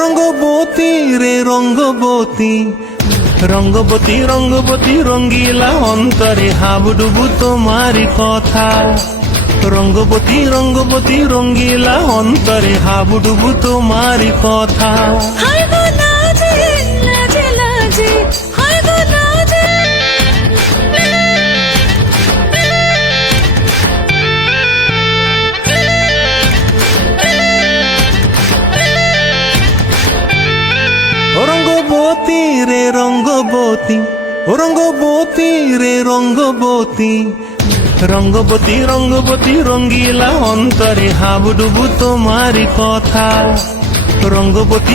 রঙ্গবতী রে রঙ্গবতী, রঙ্গবতী রঙ্গবতী রঙ্গিলা অন্তরে হাবুডুবু তোমারি কথা। রঙ্গবতী রঙ্গবতী রঙ্গিলা অন্তরে হাবুডুবু তোমারি কথা। হায় গো লাজে লাজে লাজে, হায় গো লাজে। রঙ্গবতী রে রঙ্গবতী, রঙ্গবতী রে রঙ্গবতী, রঙ্গবতী রঙ্গবতী রঙ্গিলা অন্তরে হাবুডুবু তোমারি কথা। রঙ্গবতী